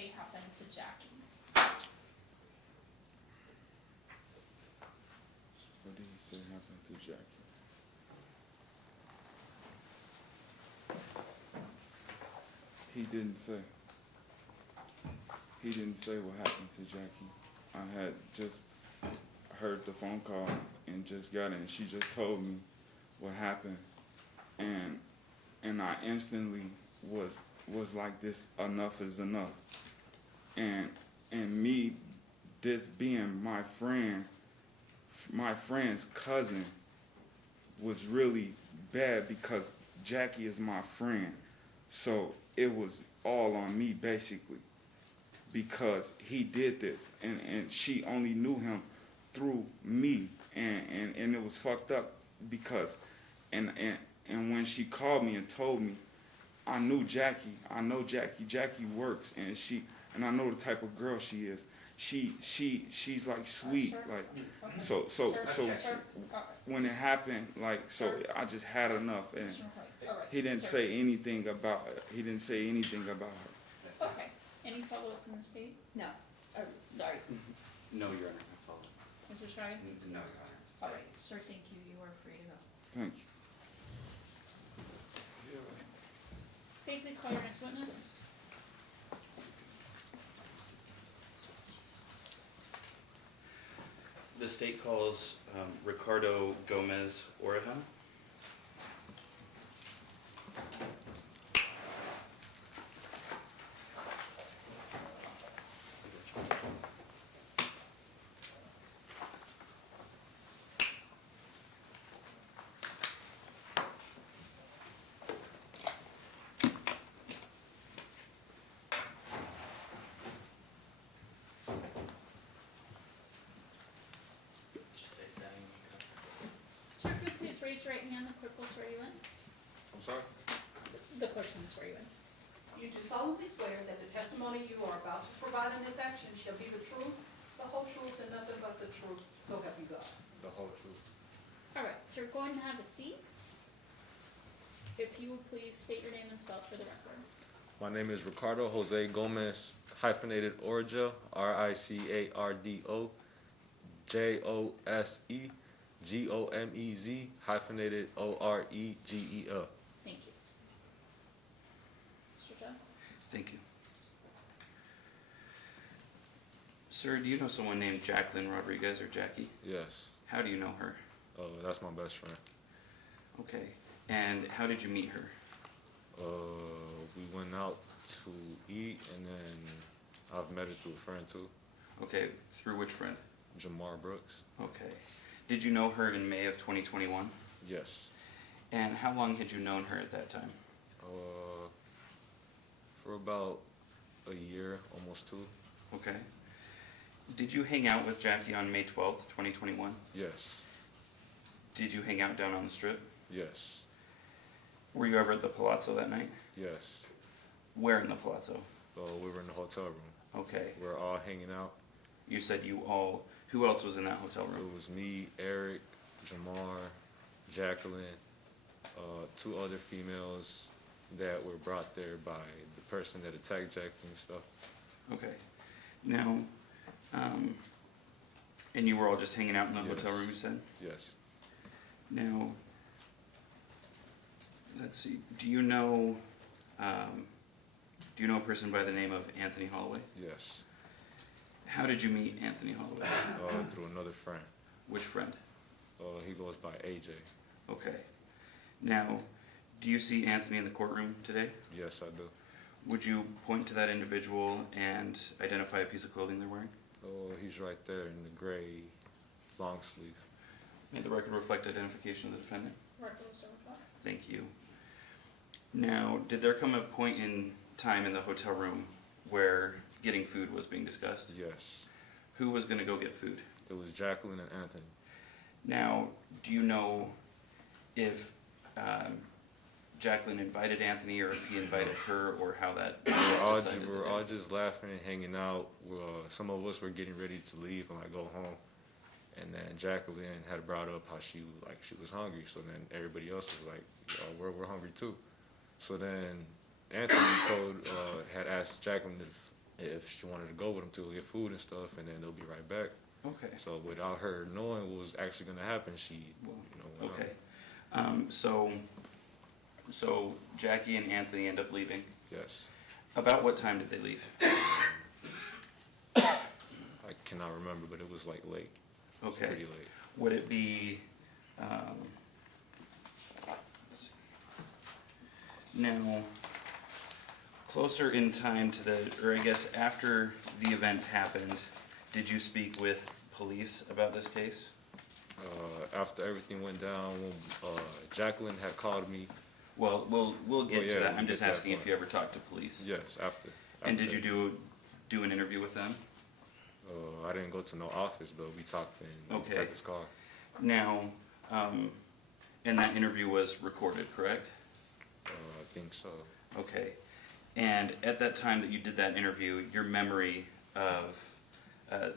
say happened to Jackie? What did he say happened to Jackie? He didn't say. He didn't say what happened to Jackie. I had just heard the phone call and just got in. She just told me what happened, and I instantly was like, this, enough is enough. And me, this being my friend's cousin, was really bad because Jackie is my friend. So it was all on me basically, because he did this, and she only knew him through me, and it was fucked up because and when she called me and told me, I knew Jackie. I know Jackie. Jackie works, and I know the type of girl she is. She's like sweet, like so when it happened, like, so I just had enough, and he didn't say anything about it. He didn't say anything about her. Okay. Any follow-up from the state? No. Oh, sorry. No, Your Honor, no follow. Mr. Shines? No, Your Honor. All right, sir, thank you. You are free to go. Thank you. State, please call your next witness. The state calls Ricardo Gomez-Oregeo. Sir, could you please raise your right hand? The clerk will swear you in. I'm sorry? The clerk's going to swear you in. You do solemnly swear that the testimony you are about to provide in this action shall be the truth, the whole truth, and nothing but the truth, so help you God. The whole truth. All right, so we're going to have a seat. If you would please state your name and spell it for the record. My name is Ricardo Jose Gomez-Oregeo, RICARDO, JOSEGOMEZ-OREGEO. Thank you. Mr. Joe? Thank you. Sir, do you know someone named Jacqueline Rodriguez or Jackie? Yes. How do you know her? That's my best friend. Okay. And how did you meet her? We went out to eat, and then I've met her through a friend too, Okay. Through which friend? Jamar Brooks. Okay. Did you know her in May of 2021? Yes. And how long had you known her at that time? For about a year, almost 2. Okay. Did you hang out with Jackie on May 12th, 2021? Yes. Did you hang out down on the strip? Yes. Were you ever at the Palazzo that night? Yes. Where in the Palazzo? We were in the hotel room. Okay. We were all hanging out. You said you all, who else was in that hotel room? It was me, Aerick, Jamar, Jacqueline, 2 other females that were brought there by the person that attacked Jackie and stuff. Okay. Now, and you were all just hanging out in the Yes. hotel room, you said? Yes. Now, let's see, do you know a person by the name of Anthony Holloway? Yes. How did you meet Anthony Holloway? Through another friend. Which friend? He goes by AJ. Okay. Now, do you see Anthony in the courtroom today? Yes, I do. Would you point to that individual and identify a piece of clothing they're wearing? He's right there in the gray long sleeve. May the record reflect identification of the defendant? Record will so reflect. Thank you. Now, did there come a point in time in the hotel room where getting food was being discussed? Yes. Who was going to go get food? It was Jacqueline and Anthony. Now, do you know if Jacqueline invited Anthony or if he invited her, or how that was decided? We were all just laughing and hanging out. Some of us were getting ready to leave and like go home. And then Jacqueline had brought up how she was hungry. So then everybody else was like, we're hungry too. So then Anthony had asked Jacqueline if she wanted to go with them to get food and stuff, and then they'll be right back. Okay. So without her knowing what was actually going to happen, she, went Okay. on. So Jackie and Anthony end up leaving. Yes. About what time did they leave? I cannot remember, but it was like late. It was Okay. pretty late. Would it be, let's see. Now, closer in time to the, or I guess after the event happened, did you speak with police about this case? After everything went down, Jacqueline had called me. Well, we'll get to yeah, that. we'll I'm get just to that asking if point. you ever talked to police. Yes, after. And did after. you do an interview with them? I didn't go to no office, but we talked in Okay. Texas car. Now, and that interview was recorded, correct? I think so. Okay. And at that time that you did that interview, your memory of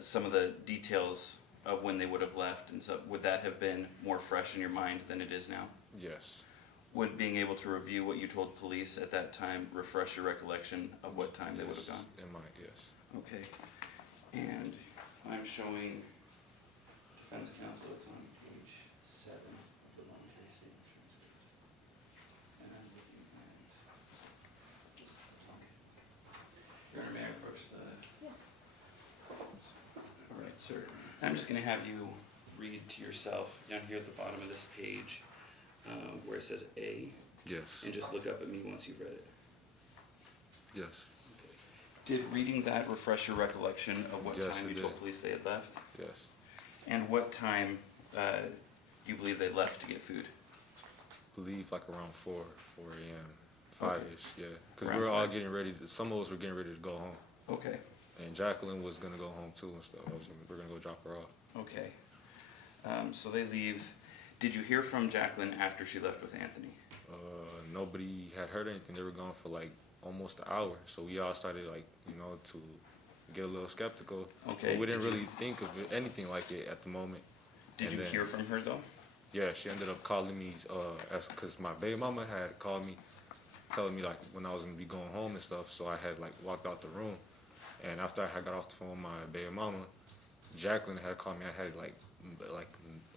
some of the details of when they would have left and so, would that have been more fresh in your mind than it is now? Yes. Would being able to review what you told police at that time refresh your recollection of what time they would have Yes, gone? it might, yes. Okay. And I'm showing defense counsel, it's on page 7 of the voluntary statement transcript. And I'm looking at, okay. Your Honor, may I approach the, Yes. all right, sir. I'm just gonna have you read to yourself down here at the bottom of this page, where it says A, Yes. and just look up at me once you've read it. Yes. Did reading that refresh your recollection of what Yes, time it you told did. police they had left? Yes. And what time do you believe they left to get food? Believe like around 4 a.m., 5-ish, yeah. Because Around we were all 5. getting ready, some of us were getting ready to go home. Okay, And Jacqueline was going to go home too and stuff. We're going to go drop her off. okay. So they leave. Did you hear from Jacqueline after she left with Anthony? Nobody had heard anything. They were gone for like almost an hour. So we all started like, to get a little skeptical. Okay. But we didn't Did you- really think of anything like it at the moment. Did And you then- hear from her though? Yeah, she ended up calling me, because my baby mama had called me, telling me like when I was gonna be going home and stuff, so I had like walked out the room. And after I got off the phone with my baby mama, Jacqueline had called me. I had like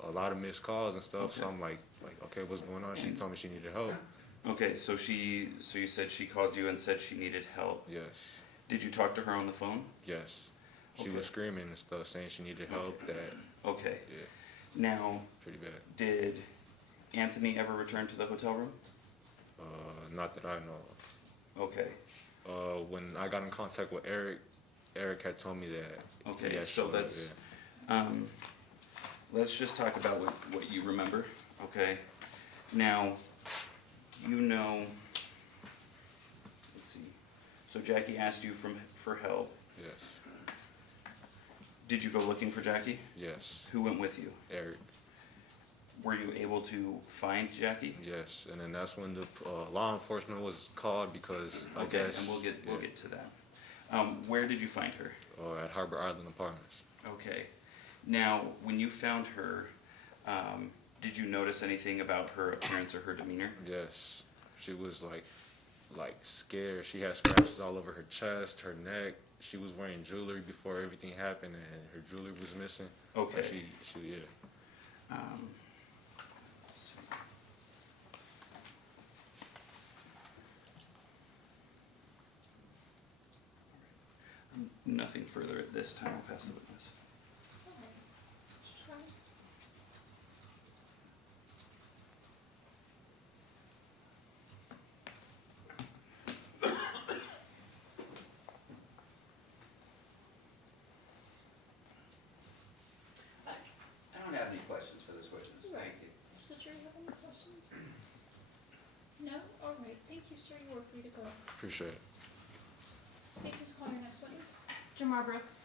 a lot of missed calls and stuff, so Okay. I'm like, okay, what's going on? She told me she needed help. Okay, so you said she called you and said she needed help. Yes, Did you talk to her on the phone? yes. She Okay. was screaming and stuff, saying she needed help, that, Okay. yeah, Now, pretty bad. did Anthony ever return to the hotel room? Not that I know Okay. of. When I got in contact with Aerick had told me that. Okay, he had so showed up, that's, let's just talk about what you remember, okay? Now, do you know, let's see, so Jackie asked you for help. Yes, Did you go looking for Jackie? yes, Who went with you? Aerick, Were you able to find Jackie? yes. And then that's when the law enforcement was called because I Okay, guess. and we'll get yeah, to that. Where did you find her? at Harbor Island Apartments. Okay. Now, when you found her, did you notice anything about her appearance or her demeanor? Yes, she was like scared. She had scratches all over her chest, her neck. She was wearing jewelry before everything happened, and her jewelry was missing. Okay. Like she yeah. Let's see. Nothing further at this time. I'll pass the witness. Okay. Try. I don't have any questions for this witness, thank you. Does the jury have any questions? No? All right. Thank you, sir. You are free to go. Appreciate it. Please call your next witness. Jamar Brooks.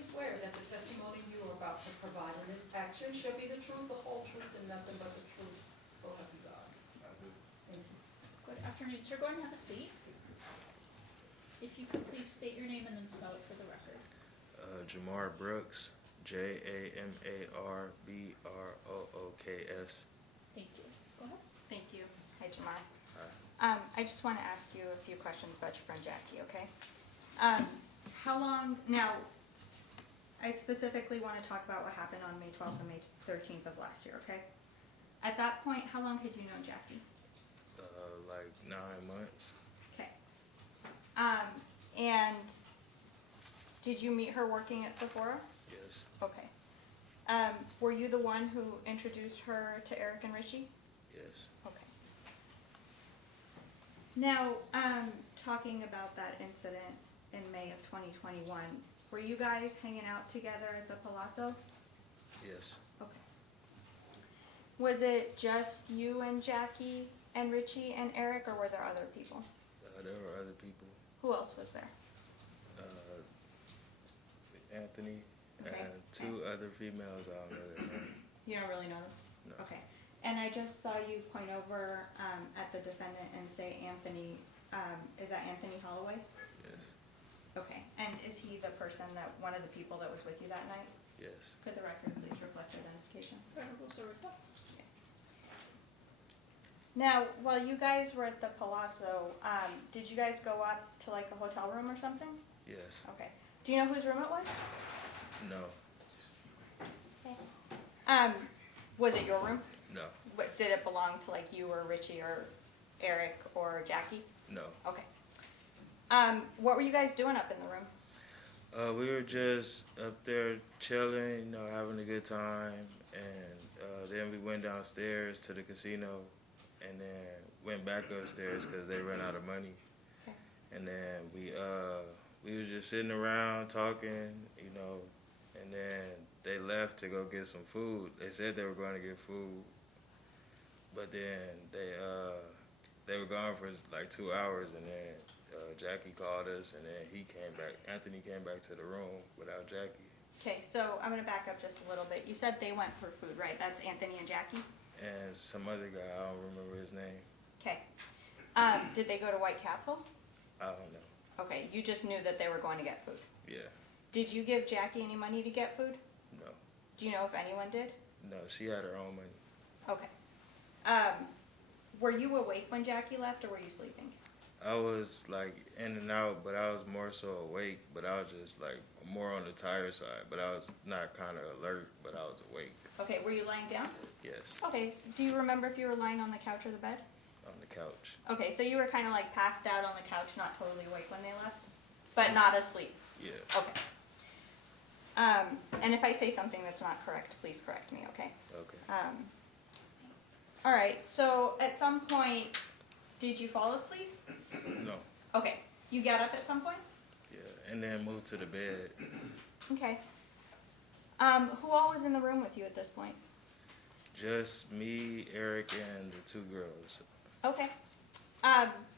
solemnly swear that the testimony you are about to provide in this action shall be the truth, the whole truth, and nothing but the truth. So help you God. Thank you. Good afternoon, sir. Go ahead and have a seat. If you could please state your name and then spell it for the record. Jamar Brooks, JamarBrooks. Thank you. Go ahead. Thank you. Hi, Jamar. Hi. I just want to ask you a few questions about your friend Jackie, okay? How long, now, I specifically want to talk about what happened on May 12th and May 13th of last year, okay? At that point, how long had you known Jackie? Like 9 months. Okay. And did you meet her working at Sephora? Yes. Okay. Were you the one who introduced her to Aerick and Richie? Yes. Okay. Now, talking about that incident in May of 2021, were you guys hanging out together at the Palazzo? Yes. Okay. Was it just you and Jackie and Richie and Aerick, or were there other people? There were other people. Who else was there? Anthony Okay. and 2 other females. I don't know their name. You don't really know them? No. Okay. And I just saw you point over at the defendant and say Anthony. Is that Anthony Holloway? Yes. Okay. And is he the person that, one of the people that was with you that night? Yes. Could the record please reflect identification? Now, while you guys were at the Palazzo, did you guys go up to like a hotel room or something? Yes. Okay. Do you know whose room it was? No. Was it your room? No. Did it belong to like you or Richie or Aerick or Jackie? No. Okay. What were you guys doing up in the room? We were just up there chilling, you know, having a good time, and then we went downstairs to the casino, and then went back upstairs because they ran out of money. Okay. And then we was just sitting around talking, you know, and then they left to go get some food. They said they were going to get food, but then they were gone for like 2 hours, and then Jackie called us, and then he came back. Anthony came back to the room without Jackie. Okay, so I'm going to back up just a little bit. You said they went for food, right? That's Anthony and Jackie? And some other guy, I don't remember his name. Okay. Did they go to White Castle? I don't know. Okay, you just knew that they were going to get food. Yeah. Did you give Jackie any money to get food? No. Do you know if anyone did? No, she had her own money. Okay. Were you awake when Jackie left, or were you sleeping? I was like in and out, but I was more so awake, but I was just like more on the tired side, but I was not kind of alert, but I was awake. Okay, were you lying down? Yes, Okay, do you remember if you were lying on the couch or the bed? on the couch. Okay, so you were kind of like passed out on the couch, not totally awake when they left, but not asleep. Yeah. Okay. And if I say something that's not correct, please correct me, okay? Okay. All right, so at some point, did you fall asleep? No. Okay, you got up at some point? Yeah, and then moved to the bed. Okay. Who all was in the room with you at this point? Just me, Aerick, and the 2 girls. Okay.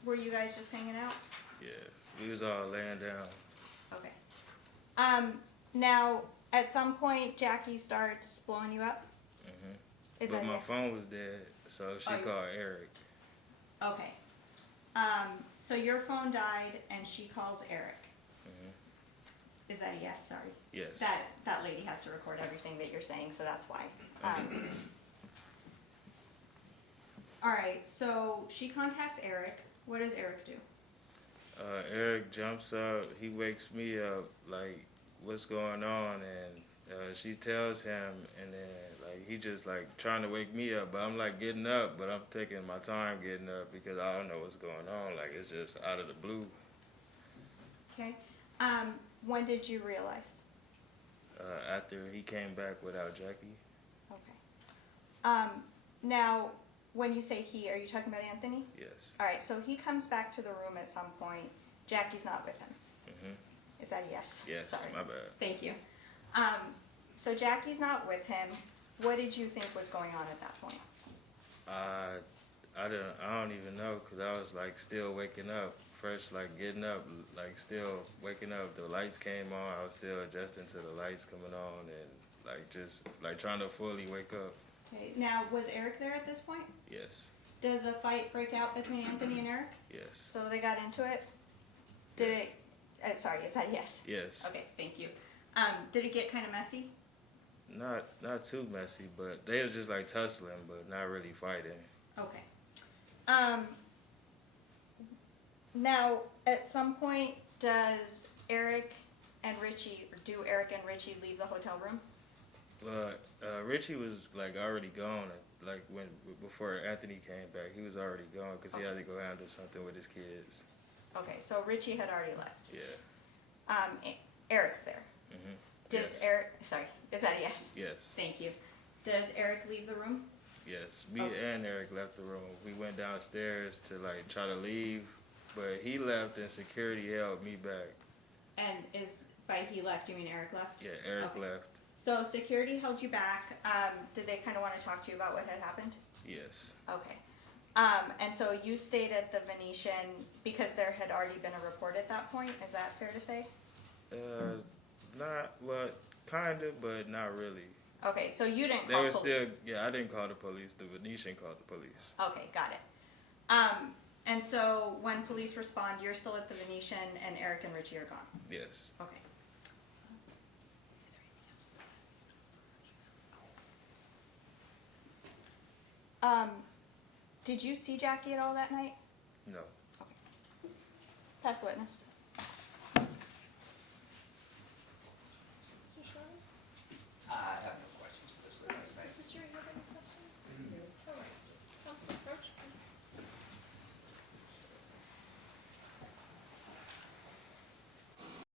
Were you guys just hanging out? Yeah, we was all laying down. Okay. Now, at some point, Jackie starts blowing you up? Hmm. Is But that my yes? phone was dead, so she Oh, you- called Aerick. Okay. So your phone died and she calls Aerick. Hmm. Is that a yes? Sorry. Yes. That lady has to record everything that you're saying, so that's why. All right, so she contacts Aerick. What does Aerick do? Aerick jumps up, he wakes me up, like, what's going on, and she tells him, and then, like, he just, like, trying to wake me up, but I'm, like, getting up, but I'm taking my time getting up because I don't know what's going on, like, it's just out of the blue. Okay. When did you realize? After he came back without Jackie. Okay. Now, when you say he, are you talking about Anthony? Yes. All right, so he comes back to the room at some point. Jackie's not with him. Hmm. Is that a yes? Yes, Sorry. my bad. Thank you. So Jackie's not with him. What did you think was going on at that point? I don't even know, cause I was like still waking up, fresh, like getting up, like still waking up. The lights came on. I was still adjusting to the lights coming on, and like just like trying to fully wake up. Okay, now, was Eric there at this point? Yes, Does a fight break out between Anthony and Eric? yes, So they got into it? Did it, sorry, is that yes? yes. Okay, thank you. Did it get kind of messy? Not too messy, but they was just like tussling, but not really fighting. Okay. Now, at some point, does Eric and Richie, or do Eric and Richie leave the hotel room? But Richie was like already gone. Like before Anthony came back, he was already gone because he had to go handle something with his kids. Okay, so Richie had already left. Yeah. Eric's there. Mhm. Does Yes. Eric, sorry, is that a yes? Yes. Thank you. Does Eric leave the room? Yes. Me Okay. and Eric left the room. We went downstairs to like try to leave, but he left and security held me back. And is, by he left, you mean Eric left? Yeah, Eric Okay. left. So security held you back. Did they kind of want to talk to you about what had happened? Yes. Okay. And so you stayed at the Venetian because there had already been a report at that point. Is that fair to say? Not well, kinda, but not really. Okay, so you didn't They call were police. still. Yeah, I didn't call the police. The Venetian called the police. Okay, got it. And so when police respond, you're still at the Venetian and Eric and Richie are gone. Yes. Okay. Did you see Jackie at all that night? No. Pass the witness.